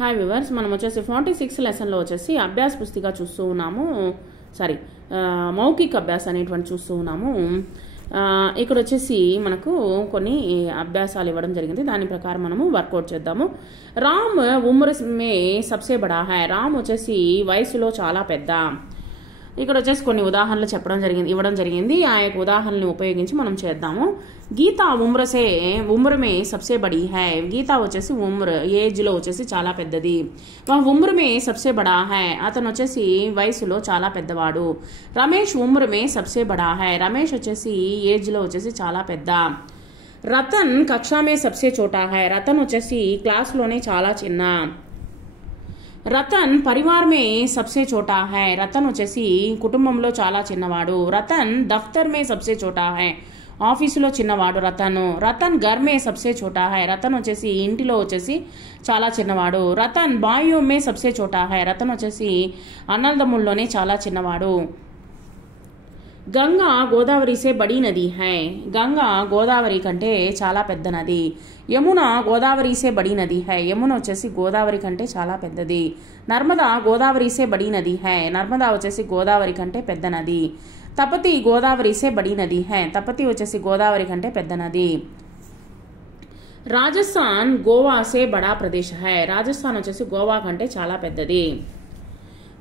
Hi viewers, మనం వచ్చేసి 46 లెసన్లో వచ్చేసి అభ్యాస పుస్తిక చూస్తూ ఉన్నాము. మౌఖిక అభ్యాస అనేటువంటి చూస్తూ ఉన్నాము. ఇక్కడ వచ్చేసి మనకు కొన్ని అభ్యాసాలు ఇవ్వడం జరిగింది. దాని ప్రకారం మనము వర్కౌట్ చేద్దాము. రామ్ ఉమ్ర మే సబ్సే బడా హై. రామ్ వచ్చేసి వయసులో చాలా పెద్ద. ఇక్కడ వచ్చేసి కొన్ని ఉదాహరణలు ఇవ్వడం జరిగింది. ఆ యొక్క ఉదాహరణని ఉపయోగించి మనం చేద్దాము. గీత ఉమ్ర మే సబ్సే బడి హై. గీత వచ్చేసి ఏజ్ లో వచ్చేసి చాలా పెద్దది. ఉమ్ర మే సబ్సే బడా హై. అతను వచ్చేసి వయసులో చాలా పెద్దవాడు. రమేష్ ఉమ్ర మే సబ్సే బడా హై. రమేష్ వచ్చేసి ఏజ్ లో వచ్చేసి చాలా పెద్ద. రతన్ కక్షా మే సబ్సే చోటా హై. రతన్ వచ్చేసి క్లాస్ లోనే చాలా చిన్న. రతన్ పరివార్ మే సబ్సే చోటా హై. రతన్ వచ్చేసి కుటుంబంలో చాలా చిన్నవాడు. రతన్ దఫ్తర్ మే సబ్సే చోటా హై. ఆఫీసులో చిన్నవాడు రతన్. రతన్ ఘర్ మే సబ్సే చోటా హై. రతన్ వచ్చేసి ఇంటిలో వచ్చేసి చాలా చిన్నవాడు. రతన్ బాయో మే సబ్సే చోటా హై. రతన్ వచ్చేసి అన్నదమ్ముల్లోనే చాలా చిన్నవాడు. గంగా గోదావరి సే బడి నది హై. గంగా గోదావరి కంటే చాలా పెద్ద నది. యమున గోదావరి సే బడి నది హై. యమున వచ్చేసి గోదావరి కంటే చాలా పెద్దది. నర్మదా గోదావరి సే బడి నది హై. నర్మదా వచ్చేసి గోదావరి కంటే పెద్ద నది. తపతి గోదావరి సే బడి నది హై. తపతి వచ్చేసి గోదావరి కంటే పెద్ద నది. రాజస్థాన్ గోవా సే బడా ప్రదేశ్ హై. రాజస్థాన్ వచ్చేసి గోవా కంటే చాలా పెద్దది.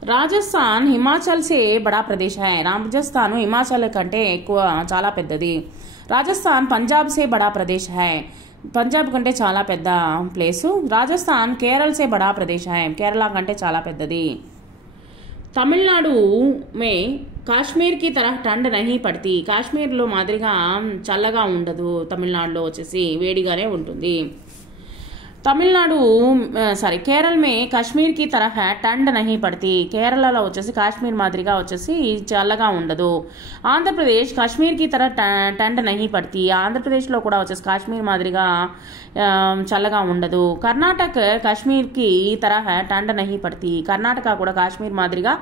రాజస్థాన్ హిమాచల్ సే బడా ప్రదేశ్ హై. రాజస్థాన్ హిమాచల్ కంటే చాలా పెద్దది. రాజస్థాన్ పంజాబ్ సే బడా ప్రదేశ్ హై. పంజాబ్ కంటే చాలా పెద్ద ప్లేసు. రాజస్థాన్ కేరళ సే బడా ప్రదేశ్ హై. కేరళ కంటే చాలా పెద్దది. తమిళనాడు మే కాశ్మీర్ కి తరహ టండ్ నహీ పడతి. కాశ్మీర్లో మాదిరిగా చల్లగా ఉండదు. తమిళనాడులో వచ్చేసి వేడిగానే ఉంటుంది. కేరళ మే కాశ్మీర్ కి తరహ టండ్ నహీ పడతి. కేరళలో వచ్చేసి కాశ్మీర్ మాదిరిగా వచ్చేసి చల్లగా ఉండదు. ఆంధ్రప్రదేశ్ కాశ్మీర్ కి తరహ టండ్ నహీ పడతి. ఆంధ్రప్రదేశ్లో కూడా వచ్చేసి కాశ్మీర్ మాదిరిగా చల్లగా ఉండదు. కర్ణాటక కాశ్మీర్ కి తరహ టండ్ నహీ పడతి. కర్ణాటక కూడా కాశ్మీర్ మాదిరిగా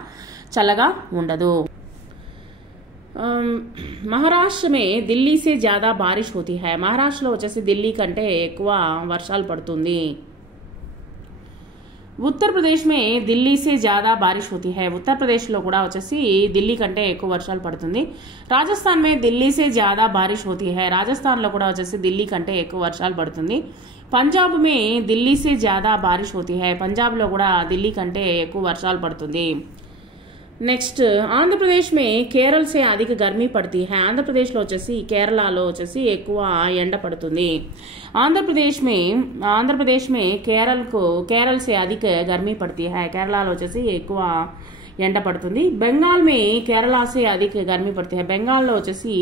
చల్లగా ఉండదు. మహారాష్ట్ర మే ఢిల్లీ సే జ్యాదా బారిష్ హోతీ హై. మహారాష్ట్రలో వచ్చేసి ఢిల్లీ కంటే ఎక్కువ వర్షాలు పడుతుంది. ఉత్తరప్రదేశ్ మే ఢిల్లీ సే జ్యాదా బారిష్ హోతీ హై. ఉత్తరప్రదేశ్లో కూడా వచ్చేసి ఢిల్లీ కంటే ఎక్కువ వర్షాలు పడుతుంది. రాజస్థాన్ మే ఢిల్లీ సే జ్యాదా బారిష్ హోతీ హై. రాజస్థాన్లో కూడా వచ్చేసి ఢిల్లీ కంటే ఎక్కువ వర్షాలు పడుతుంది. పంజాబ్ మే ఢిల్లీ సే జ్యాదా బారిష్ హోతీ హై. పంజాబ్లో కూడా ఢిల్లీ కంటే ఎక్కువ వర్షాలు పడుతుంది. నెక్స్ట్ ఆంధ్రప్రదేశ్ మే కేరళ సే అధిక గర్మీ పడుతుంది హై. ఆంధ్రప్రదేశ్లో వచ్చేసి కేరళలో వచ్చేసి ఎక్కువ ఎండ పడుతుంది. ఆంధ్రప్రదేశ్ మే కేరళ సే అధిక గర్మీ పడుతుంది హై. కేరళలో వచ్చేసి ఎక్కువ ఎండ పడుతుంది. బెంగాల్ మే కేరళ సే అధిక గర్మీ పడుతుంది హై. బెంగాల్లో వచ్చేసి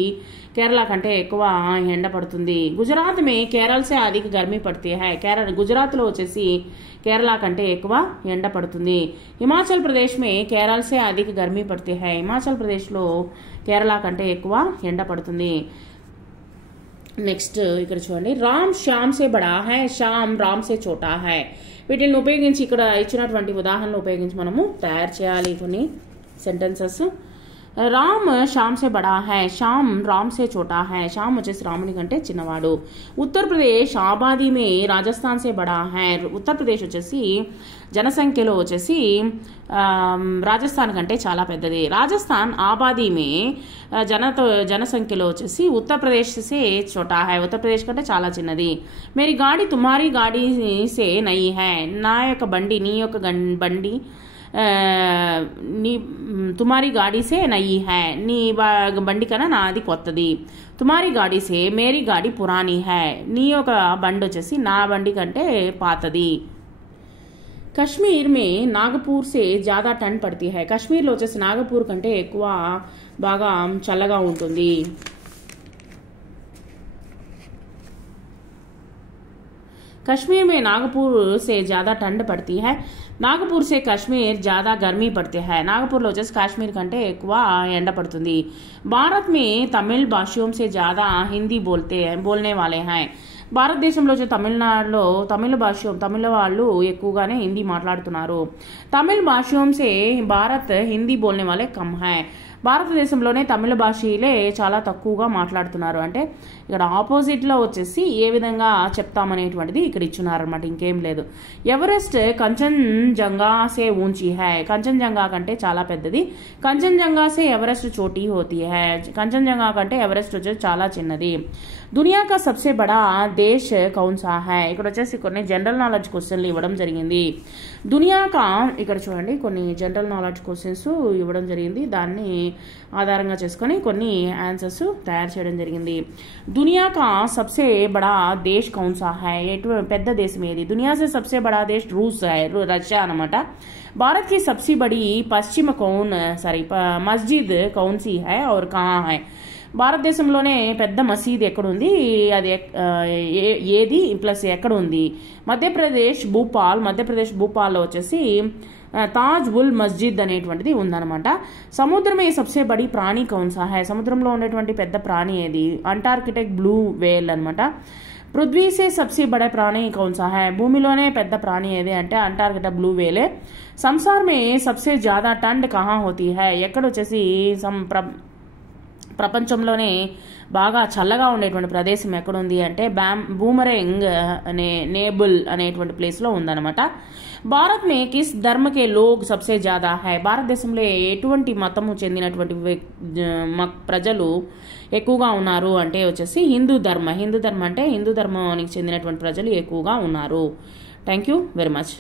కేరళ కంటే ఎక్కువ ఎండ పడుతుంది. గుజరాత్ మే కేరళ సే అధిక గర్మీ పడుతుంది హై. గుజరాత్లో వచ్చేసి కేరళ కంటే ఎక్కువ ఎండ పడుతుంది. హిమాచల్ ప్రదేశ్ మే కేరళ సే అధిక గర్మీ పడుతుంది హై. హిమాచల్ ప్రదేశ్లో కేరళ కంటే ఎక్కువ ఎండ పడుతుంది. నెక్స్ట్ ఇక్కడ చూడండి. రామ్ శ్యామ్ సే బడా హై. శ్యామ్ రామ్ సే చోటా హై. వీటిని ఉపయోగించి ఇక్కడ ఇచ్చినటువంటి ఉదాహరణలు ఉపయోగించి మనము తయారు చేయాలి కొన్ని సెంటెన్సెస్. రామ్ శ్యామ్ సే బడా హై. శ్యామ్ రామ్ సే చోటా హై. శ్యామ్ వచ్చేసి రాముని కంటే చిన్నవాడు. ఉత్తరప్రదేశ్ ఆబాదీ మే రాజస్థాన్ సే బడా హై. ఉత్తరప్రదేశ్ వచ్చేసి జనసంఖ్యలో వచ్చేసి రాజస్థాన్ కంటే చాలా పెద్దది. రాజస్థాన్ ఆబాదీ మే జనసంఖ్యలో వచ్చేసి ఉత్తరప్రదేశ్ సే చోటా హై. ఉత్తరప్రదేశ్ కంటే చాలా చిన్నది. మేరీ గాడి తుమ్హారీ గాడి సే నయి హై. నా యొక్క బండి నీ యొక్క బండి తుమారీ గాడి సే నయి హై. నీ బండి కన్నా నాది కొత్తది. తుమారీ గాడి సే మేరీ గాడి పురానీ హై. నీ యొక్క బండి వచ్చేసి నా బండి కంటే పాతది. కశ్మీర్ మే నాగపూర్ సే జ్యాదా టండ్ పడతీ హై. కశ్మీర్లో వచ్చేసి నాగపూర్ కంటే ఎక్కువ బాగా చల్లగా ఉంటుంది. कश्मीर में नागपुर से ज्यादा ठंड पड़ती है. नागपुर से कश्मीर ज्यादा गर्मी पड़ती है. नागपुर వచ్చేసి కాశ్మీర్ కంటే ఎక్కువ ఎండ పడుతుంది. భారత్ में तमिल भाषियों से ज्यादा हिंदी बोलने वाले हैं. భారతదేశంలో తమిళనాడులో తమిళ వాళ్ళు ఎక్కువగానే హిందీ మాట్లాడుతున్నారు. తమిళ భాషోం సే భారత్ హిందీ బోల్నే వాలే కమ్ హై. భారతదేశంలోనే తమిళ భాషీలే చాలా తక్కువగా మాట్లాడుతున్నారు. అంటే ఇక్కడ ఆపోజిట్లో వచ్చేసి ఏ విధంగా చెప్తామనేటువంటిది ఇక్కడ ఇచ్చున్నారనమాట, ఇంకేం లేదు. ఎవరెస్ట్ కంచన్జంగా సే ఊంచి హై, కంచన్జంగా కంటే చాలా పెద్దది. కంచన్జంగా సే ఎవరెస్ట్ చోటీ హోతీ హై, కంచన్జంగా కంటే ఎవరెస్ట్ వచ్చేసి చాలా చిన్నది. దునియా కా సబ్సే బడా దేశ్ కౌన్ సా హై, ఇక్కడ వచ్చేసి కొన్ని జనరల్ నాలెడ్జ్ క్వశ్చన్లు ఇవ్వడం జరిగింది. దునియా కా, ఇక్కడ చూడండి కొన్ని జనరల్ నాలెడ్జ్ క్వశ్చన్స్ ఇవ్వడం జరిగింది, దాన్ని ఆధారంగా చేసుకొని కొన్ని ఆన్సర్స్ తయారు చేయడం జరిగింది. దునియా కా సబ్సే బడా దేశ్ కౌన్ సా హై, పెద్ద దేశం ఏది? దునియా సే సబ్సే బడా దేశ్ రూస్ హై, రష్యా అనమాట. భారత్ की सबसे बड़ी పశ్చిమ మస్జిద్ కౌన్ सी है और कहाँ है, భారతదేశంలోనే పెద్ద మసీద్ ఎక్కడుంది, అది ఏది ప్లస్ ఎక్కడ ఉంది? మధ్యప్రదేశ్ భూపాల్లో వచ్చేసి తాజ్ ఉల్ మస్జిద్ అనేటువంటిది ఉందన్నమాట. సముద్రమే సబ్సే బడి ప్రాణి కౌన్ సా హై, సముద్రంలో ఉండేటువంటి పెద్ద ప్రాణి ఏది? అంటార్కిటిక్ బ్లూ వేల్ అనమాట. పృథ్వీ సే సబ్సే బడా ప్రాణి కౌన్ సా హై, భూమిలోనే పెద్ద ప్రాణి ఏది అంటే అంటార్కిటా బ్లూ వేలే. సంసార్ మే సబ్సే జ్యాదా ठंड కहाँ होती है, ఎక్కడ వచ్చేసి ప్రపంచంలోనే బాగా చల్లగా ఉండేటువంటి ప్రదేశం ఎక్కడుంది అంటే బూమరెంగ్ అనే నేబుల్ అనేటువంటి ప్లేస్లో ఉందన్నమాట. భారత్ మే కిస్ ధర్మకే లోగ్ సబ్సే జ్యాదా హై, భారతదేశంలో ఎటువంటి మతము చెందినటువంటి ప్రజలు ఎక్కువగా ఉన్నారు అంటే వచ్చేసి హిందూ ధర్మం అంటే హిందూ ధర్మానికి చెందినటువంటి ప్రజలు ఎక్కువగా ఉన్నారు. Thank you very much.